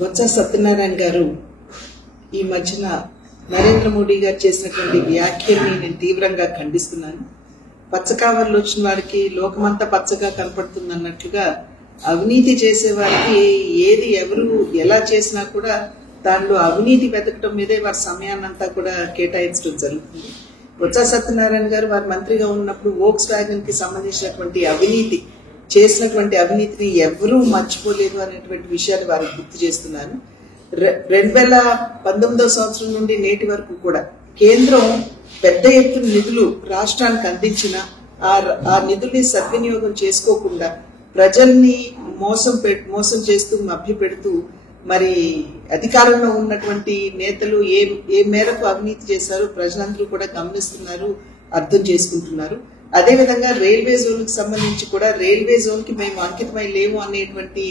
బొత్స సత్యనారాయణ గారు ఈ మధ్యన నరేంద్ర మోడీ గారు చేసినటువంటి వ్యాఖ్యల్ని నేను తీవ్రంగా ఖండిస్తున్నాను. పచ్చకావర్లు వచ్చిన వారికి లోకమంతా పచ్చగా కనపడుతుంది అన్నట్లుగా అవినీతి చేసే వారికి ఏది ఎవరు ఎలా చేసినా కూడా దానిలో అవినీతి వెతకటం మీదే వారి సమయాన్నంతా కూడా కేటాయించడం జరుగుతుంది. బొత్స సత్యనారాయణ గారు వారి మంత్రిగా ఉన్నప్పుడు వోక్స్ వ్యాగన్ కి సంబంధించినటువంటి చేసినటువంటి అవినీతిని ఎవరూ మర్చిపోలేదు అనేటువంటి విషయాన్ని వారికి గుర్తు చేస్తున్నాను. 2019 సంవత్సరం నుండి నేటి వరకు కూడా కేంద్రం పెద్ద ఎత్తున నిధులు రాష్ట్రానికి అందించిన ఆ నిధుల్ని సద్వినియోగం చేసుకోకుండా ప్రజల్ని మోసం చేస్తూ మభ్యపెడుతూ మరి అధికారంలో ఉన్నటువంటి నేతలు ఏ మేరకు అవినీతి చేశారో ప్రజలందరూ కూడా గమనిస్తున్నారు, అర్థం చేసుకుంటున్నారు. అదేవిధంగా రైల్వే జోన్ కి సంబంధించి కూడా రైల్వే జోన్ కి మేము అంకితమై లేము అనేటువంటి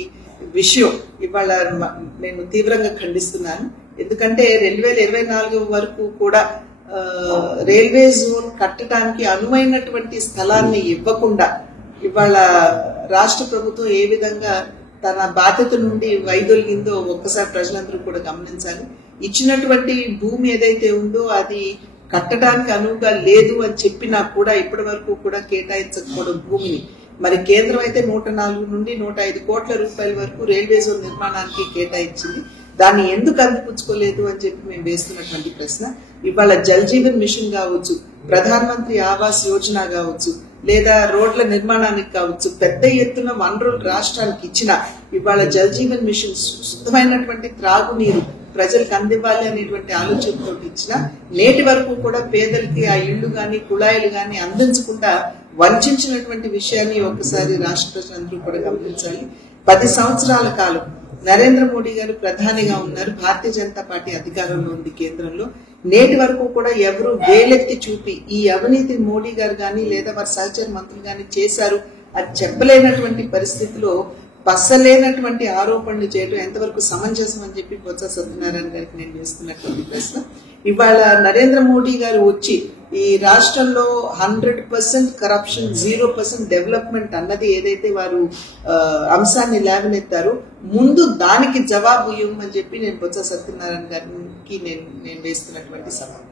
విషయం ఇవాళ నేను తీవ్రంగా ఖండిస్తున్నాను. ఎందుకంటే 2024 వరకు కూడా రైల్వే జోన్ కట్టడానికి అనువైనటువంటి స్థలాన్ని ఇవ్వకుండా ఇవాళ రాష్ట్ర ప్రభుత్వం ఏ విధంగా తన బాధ్యత నుండి వైదొలిగిందో ఒక్కసారి ప్రజలందరూ కూడా గమనించాలి. ఇచ్చినటువంటి భూమి ఏదైతే ఉందో అది కట్టడానికి అనువుగా లేదు అని చెప్పినా కూడా ఇప్పటి వరకు కూడా కేటాయించకపోవడం భూమిని మరి కేంద్రం అయితే 104 నుండి 105 కోట్ల రూపాయల వరకు రైల్వే జోన్ నిర్మాణానికి కేటాయించింది. దాన్ని ఎందుకు అందిపుచ్చుకోలేదు అని చెప్పి మేము వేస్తున్నటువంటి ప్రశ్న. ఇవాళ జల్ జీవన్ మిషన్ కావచ్చు, ప్రధానమంత్రి ఆవాస్ యోజన కావచ్చు, లేదా రోడ్ల నిర్మాణానికి కావచ్చు, పెద్ద ఎత్తున వనరులు రాష్ట్రానికి ఇచ్చిన ఇవాళ జల్ జీవన్ మిషన్ శుద్ధమైనటువంటి త్రాగునీరు ప్రజలకు అందివ్వాలి అనేటువంటి ఆలోచనతో ఇచ్చిన నేటి వరకు కూడా పేదలకి ఆ ఇళ్లు గాని కుళాయిలు గాని అందించకుండా వంచినటువంటి విషయాన్ని ఒకసారి రాష్ట్ర ప్రజలందరూ కూడా గమనించాలి. 10 సంవత్సరాల కాలం నరేంద్ర మోడీ గారు ప్రధానిగా ఉన్నారు, భారతీయ జనతా పార్టీ అధికారంలో ఉంది కేంద్రంలో. నేటి వరకు కూడా ఎవరు వేలెత్తి చూపి ఈ అవినీతిని మోడీ గారు గాని లేదా వారి సహచర మంత్రులు గాని చేశారు అది చెప్పలేనటువంటి పరిస్థితిలో పసలేనటువంటి ఆరోపణలు చేయడం ఎంతవరకు సమంజసం అని చెప్పి బొత్స సత్యనారాయణ గారికి నేను వేస్తున్నటువంటి ప్రశ్న. ఇవాళ నరేంద్ర మోడీ గారు వచ్చి ఈ రాష్ట్రంలో 100% కరప్షన్ 0% డెవలప్మెంట్ అన్నది ఏదైతే వారు అంశాన్ని లేవనెత్తారో ముందు దానికి జవాబు ఇవ్వమని చెప్పి నేను బొత్స సత్యనారాయణ గారికి నేను వేస్తున్నటువంటి సవాల్.